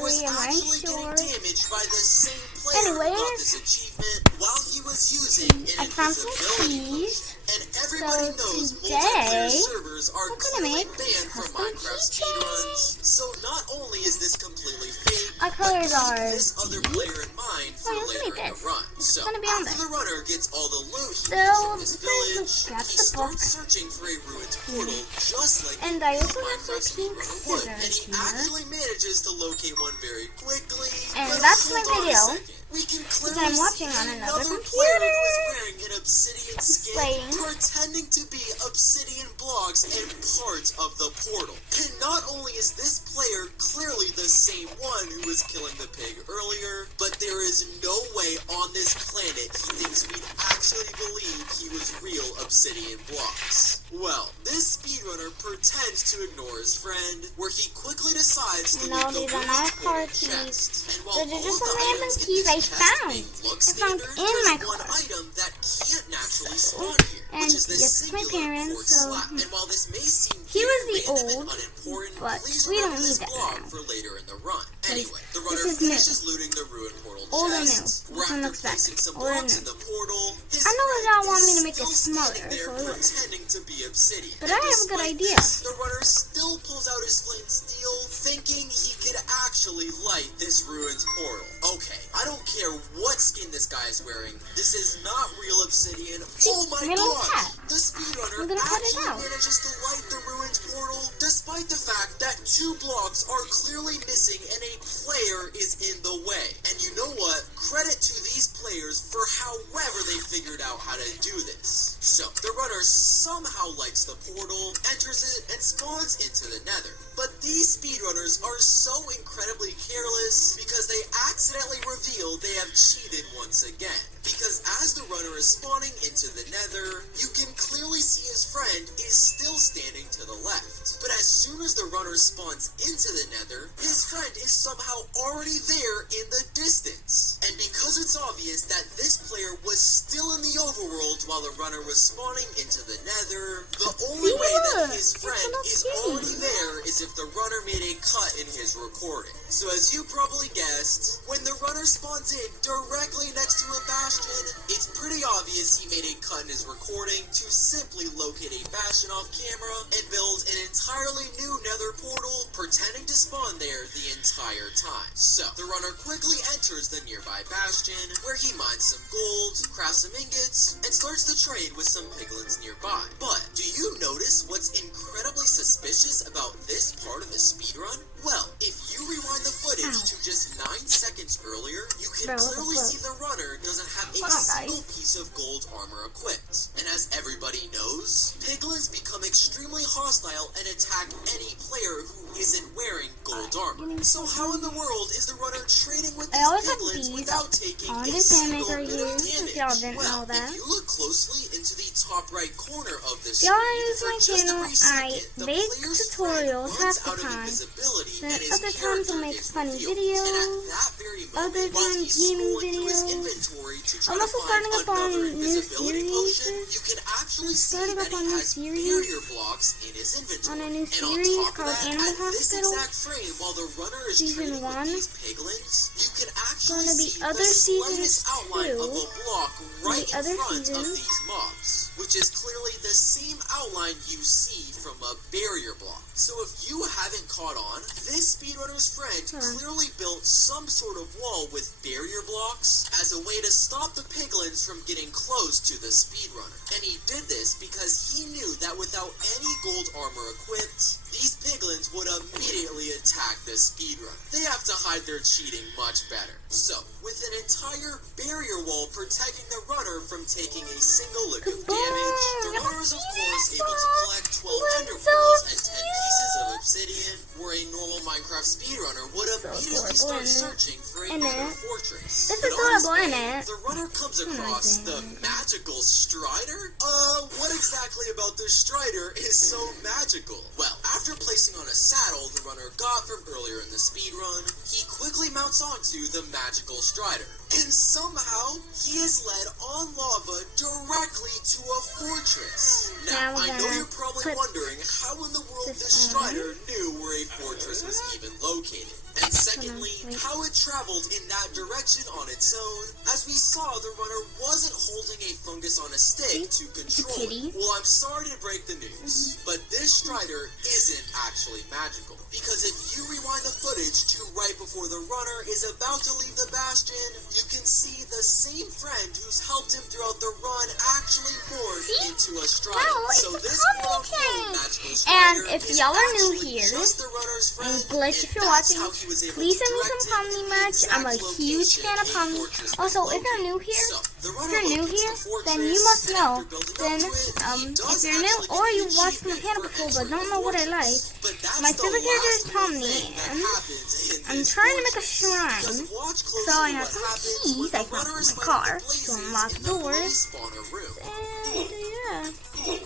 was actually getting damaged by the same player who got this achievement while he was using an invisibility potion. And everybody knows multiplayer servers are clearly banned from Minecraft speedruns. So not only is this completely fake, but keep this other player in mind for later in the run. So after the runner gets all the loot he needs in his village, he starts searching for a ruined portal just like the Minecraft speedrunner would. And he actually manages to locate one very quickly. And that's my video. We can clearly see another player who is wearing an obsidian skin, pretending to be obsidian blocks and parts of the portal. And not only is this player clearly the same one who was killing the pig earlier, but there is no way on this planet he thinks we'd actually believe he was real obsidian blocks. Well, this speedrunner pretends to ignore his friend, where he quickly decides to leave the ruined portal chest. And while all the items in the chest may look standard, there's one item that can't naturally spawn here, which is this singular quartz slab. And while this may seem very random and unimportant, please remember this block for later in the run. Anyway, the runner finishes looting the ruined portal chest. After placing some blocks in the portal, his friend is still standing there pretending to be obsidian. But I have a good idea. The runner still pulls out his flint and steel, thinking he could actually light this ruined portal. Okay, I don't care what skin this guy is wearing. This is not real obsidian. Oh my god! The speedrunner actually manages to light the ruined portal, despite the fact that 2 blocks are clearly missing and a player is in the way. And you know what? Credit to these players for however they figured out how to do this. So, the runner somehow lights the portal, enters it, and spawns into the nether. But these speedrunners are so incredibly careless because they accidentally reveal they have cheated once again. Because as the runner is spawning into the nether, you can clearly see his friend is still standing to the left. But as soon as the runner spawns into the nether, his friend is somehow already there in the distance. And because it's obvious that this player was still in the overworld while the runner was spawning into the nether, the only way that his friend is already there is if the runner made a cut in his recording. So as you probably guessed, when the runner spawns in directly next to a bastion, it's pretty obvious he made a cut in his recording to simply locate a bastion off camera and build an entirely new nether portal, pretending to spawn there the entire time. So, the runner quickly enters the nearby bastion, where he mines some gold, crafts some ingots, and starts to trade with some piglins nearby. But, do you notice what's incredibly suspicious about this part of the speedrun? Well, if you rewind the footage to just 9 seconds earlier, you can clearly see the runner doesn't have a single piece of gold armor equipped. And as everybody knows, piglins become extremely hostile and attack any player who isn't wearing gold armor. So how in the world is the runner trading with these piglins without taking a single bit of damage? Well, if you look closely into the top right corner of the screen, for just a brief second, the player's friend runs out of invisibility and his character is revealed. And at that very moment, while he's scrolling through his inventory to try to find another invisibility potion, you can actually see that he has barrier blocks in his inventory. And on top of that, at this exact frame, while the runner is trading with these piglins, you can actually see the slightest outline of a block right in front of these mobs, which is clearly the same outline you see from a barrier block. So if you haven't caught on, this speedrunner's friend clearly built some sort of wall with barrier blocks as a way to stop the piglins from getting close to the speedrunner. And he did this because he knew that without any gold armor equipped, these piglins would immediately attack the speedrunner. They have to hide their cheating much better. So, with an entire barrier wall protecting the runner from taking a single lick of damage, the runner is of course able to collect 12 ender pearls and 10 pieces of obsidian, where a normal Minecraft speedrunner would immediately start searching for a nether fortress. It's adorable, isn't it? The runner comes across the magical Strider? What exactly about this Strider is so magical? Well, after placing on a saddle the runner got from earlier in the speedrun, he quickly mounts onto the magical Strider. And somehow, he is led on lava directly to a fortress. Now, I know you're probably wondering how in the world this Strider knew where a fortress was even located. And And secondly, wait. how it traveled in that direction on its own. As we saw, the runner wasn't holding a fungus on a stick to control kitty. it. Well, I'm sorry to break the news, but this Strider isn't actually magical. Because if you rewind the footage to right before the runner is about to leave the bastion, you can see the same friend who's helped him throughout the run actually morph into a Strider. No, it's so a this pumpkin. quote-unquote magical And Strider if is y'all are new actually here, just the runner's friend, and Glitch, if you're that's watching, how he was able please to send me direct some him Pomni in the merch. I'm a exact huge location fan of in Pomni. Fortress Also, if Loki. you're new here, So, the if runner you're new locates here, the fortress, then you must and know. after building up Then, to it, he does if you're new actually or get you the watched my achievement channel for before but entering don't the know what I fortress. like, But that's my the favorite character is last Pomni, thing that and happens in I'm this trying to make a fortress. shrine. Because watch So closely I have what some happens keys when I the found runner in is my fighting car the to blazes unlock in the doors. blaze spawner room. And yeah,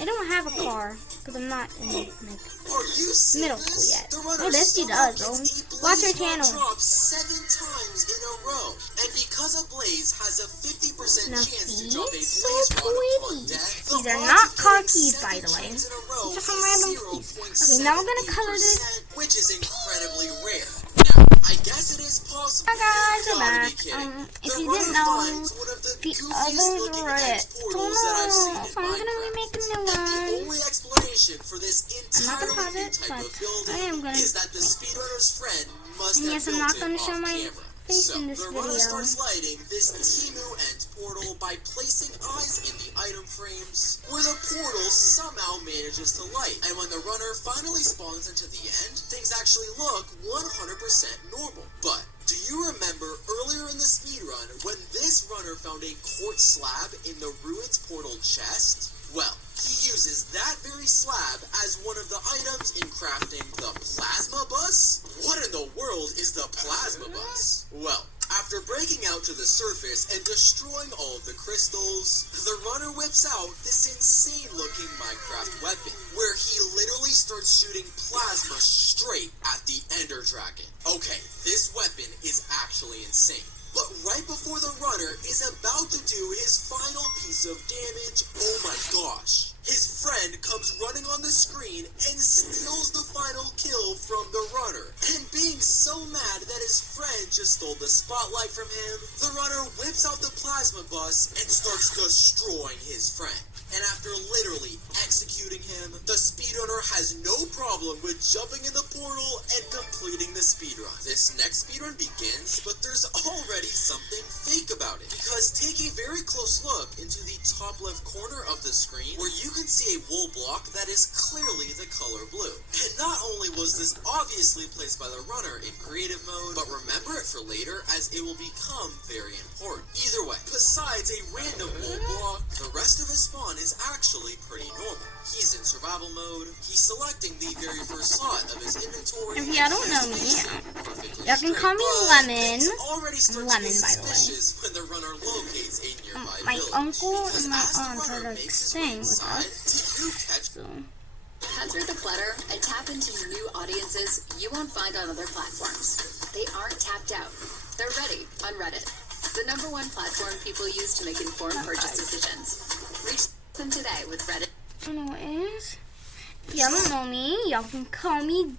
I don't have a car because I'm not in like Are you serious? middle school yet. The runner Oh, this she somehow does, bro. gets a Watch her blaze channel. drop 7 times in a row. And because a blaze has a 50% Now chance to see? drop a So blaze rod upon pretty. death, These the are odds not of car getting keys, 7 by the way. times in a row Just some is random keys. Okay, now we're gonna color this. 0.78%, which is incredibly rare. Now, I guess it is possible. Hi guys, You we're gotta back. be kidding. If The you runner didn't know, finds one of the the goofiest others looking were it. X portals that I've seen in So I'm gonna Minecraft. remake a new And the one. only explanation for this I'm not gonna entirely pause new it, type but of building I am gonna is that the speedrunner's friend must And have yes, I'm built not it gonna off show my camera. face So, in this the runner video. starts lighting this Timu End portal by placing eyes in the item frames, where the portal somehow manages to light. And when the runner finally spawns into the end, things actually look 100% normal. But do you remember earlier in the speedrun when this runner found a quartz slab in the Ruins portal chest? Well, he uses that very slab as one of the items in crafting the plasma bus? What in the world is the plasma bus? Well, after breaking out to the surface and destroying all of the crystals, the runner whips out this insane-looking Minecraft weapon, where he literally starts shooting plasma straight at the Ender Dragon. Okay, this weapon is actually insane. But right before the runner is about to do his final piece of damage, oh my gosh, his friend comes running on the screen and steals the final kill from the runner. And being so mad that his friend just stole the spotlight from him, the runner whips out the plasma bus and starts destroying his friend. And after literally executing him, the speedrunner has no problem with jumping in the portal and completing the speedrun. This next speedrun begins, but there's already something fake about it. Because take a very close look into the top left corner of the screen, where you can see a wool block that is clearly the color blue. And not only was this obviously placed by the runner in creative mode, but remember it for later as it will become very important. Either way, besides a random wool block, the rest of his spawn is actually pretty normal. He's in survival mode, he's selecting the very first slot of his inventory. If y'all don't know me, y'all can call me Lemon. Lemon, by the way. When the runner locates a nearby My village. uncle Because and my as the aunt runner are like makes his way staying with inside, us. you catch So Cut through the clutter and tap into new audiences you won't find on other platforms. They aren't tapped out. They're ready on Reddit, the #1 platform people use to make informed purchase decisions. Reach them today with Reddit. anyways, if y'all don't know me, y'all can call me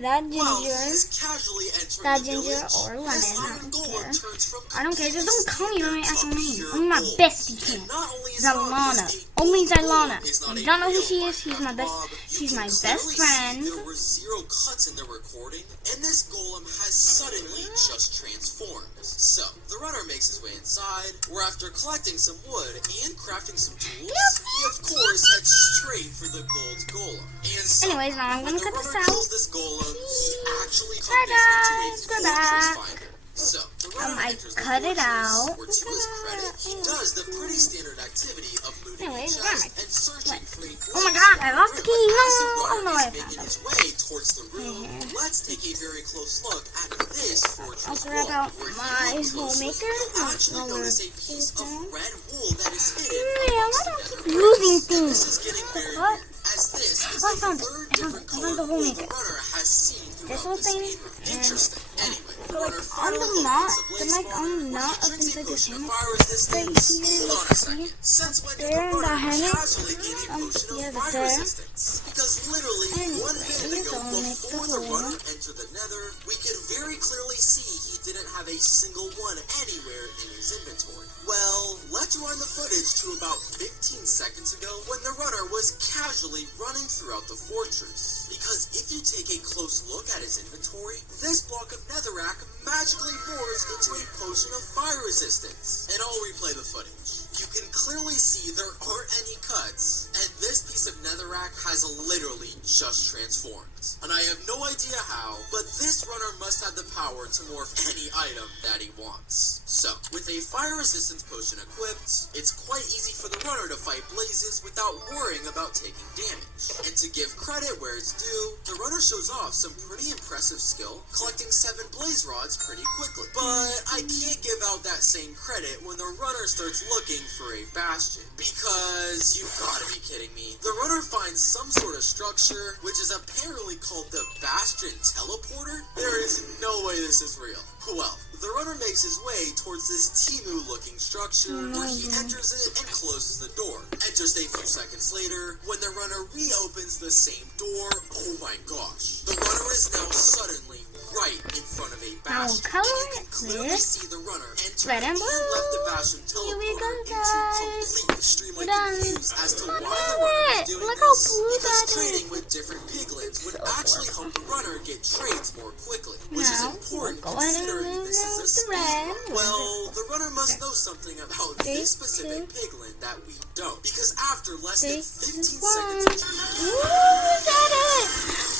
that While ginger. he's casually entering That the ginger village, or lemon, this I iron don't golem care. turns from I don't care, just don't call me by my completely actual name. pure Only my gold. bestie can. And not only is it Zalana. obvious a Only gold Zalana. golem is not If you a don't know who real she is, she's my Minecraft best. mob, She's you my can best clearly friend. see there were 0 cuts in the recording, and this golem has suddenly just transformed. So, the runner makes his way inside, where after collecting some wood and crafting some tools, he of course heads straight for the gold golem. And so, Anyways, now I'm when gonna the cut this runner out. kills this golem, he actually Hi comes guys, into a we're fortress back. finder. So, the runner I enters the cut it fortress, out. where to his credit, he does the pretty standard activity of looting a Anyways, chest and searching for a Oh my place god, in I the lost the room. key. But as the Oh runner no, is I found making it. his way towards the room, let's take a very close look at this fortress I'll grab wall, out where if my you look hole closely, maker. you'll actually I'll notice a grab piece of this red wool that is hidden Yeah, amongst why the do I keep nether losing bricks. things? This is getting very What? weird, as this is Oh, I the found it. third I found different it. I found color the hole wool the maker. runner has seen this throughout little the thing, speed run. and Interesting. Anyway, the like runner on finally the opens knot, the then blaze like on the spawner, knot where up he drinks a inside the potion of hammock, fire right resistance. here, Hold on a second. Since when did the there in the runner hammock, casually gain a potion yeah, of that's fire there. resistance? Because literally Anyway, 1 minute ago, so make the before the hole. runner entered the nether, we could very clearly see he didn't have a single one anywhere in his inventory. Well, let's run the footage to about 15 seconds ago when the runner was casually running throughout the fortress. Because if you take a close look at his inventory, this block of netherrack magically morphs into a potion of fire resistance. And I'll replay the footage. You can clearly see there aren't any cuts, and this piece of netherrack has literally just transformed. And I have no idea how, but this runner must have the power to morph any item that he wants. So, with a fire resistance potion equipped, it's quite easy for the runner to fight blazes without worrying about taking damage. And to give credit where it's due, the runner shows off some pretty impressive skill, collecting 7 blaze rods pretty quickly. But I can't give out that same credit when the runner starts looking for a bastion. Because you gotta be kidding me. The runner finds some sort of structure, which is apparently called the Bastion Teleporter? There is no way this is real. Well, the runner makes his way towards this Timu-looking structure where he enters it and closes the door. And just a few seconds later, when the runner reopens the same door, oh my gosh. The runner is now suddenly right in front of a bastion. color And you can clearly this. see the runner enter Red and and blue. left the Bastion Here we go, Teleporter into guys. complete extremely We're done. confused as to Look why the at runner it. is doing Look how this. blue Because that trading is. with different piglins would So actually help the runner get trades more quickly, which is Now, important we'll go ahead and considering move this is a the speed red. run. Well, the runner must know something about this 3, specific 2, piglin that we don't, because after less than 3, 15 1. seconds Ooh, look at it!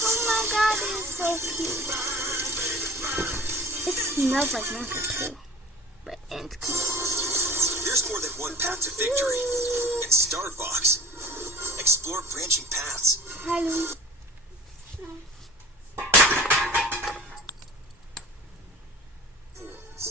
Oh my god, it's so cute. It smells like Minecraft too, but it's cute. There's more than one path to victory. In Star Fox, explore branching paths. Hello.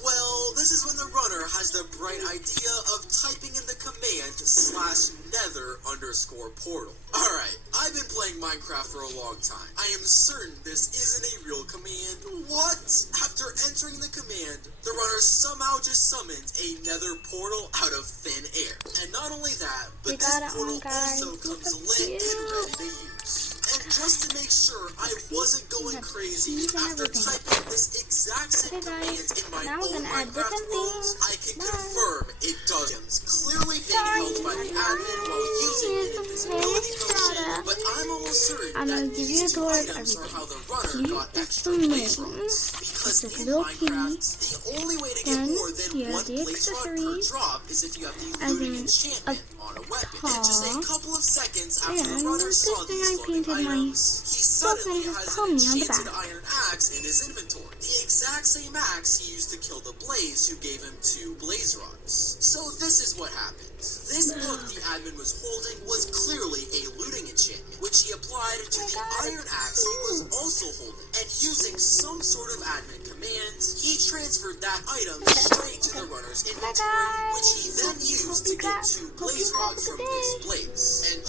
Well, this is when the runner has the bright idea of typing in the command /nether_portal. Alright, I've been playing Minecraft for a long time. I am certain this isn't a real command. What? After entering the command, the runner somehow just summoned a nether portal out of thin air. And not only that, but We this got it portal on, guys. also Look comes how lit and cute. ready to use. And just to make sure I wasn't going have crazy cheese and after everything. typing this exact same Okay, command guys. in my Now we're own gonna add Minecraft different world, things. I can Bye. confirm it does. Clearly being held by the admin while using an invisibility potion, but I'm almost certain I'm that gonna give these you a two tour of items are everything. how the runner See, got it's extra the blaze moon. rods. Because It's a in little Minecraft, kitty. the only way to get Then more than here are one the blaze rod per accessories. drop is if you have the As looting in enchantment on a weapon. And just a paw. couple of seconds after the And runner this saw thing these I floating painted my items, he suddenly girlfriend has just an told me on the enchanted back. iron axe in his inventory. The exact same axe he used to kill the Blaze who gave him 2 blaze rods. So this is what happened. This book the admin was holding was clearly a looting enchantment, which he applied to the iron axe he was also holding. And using some sort of admin command, he transferred that item straight to the runner's inventory, which he then used to get 2 blaze rods from this blaze. And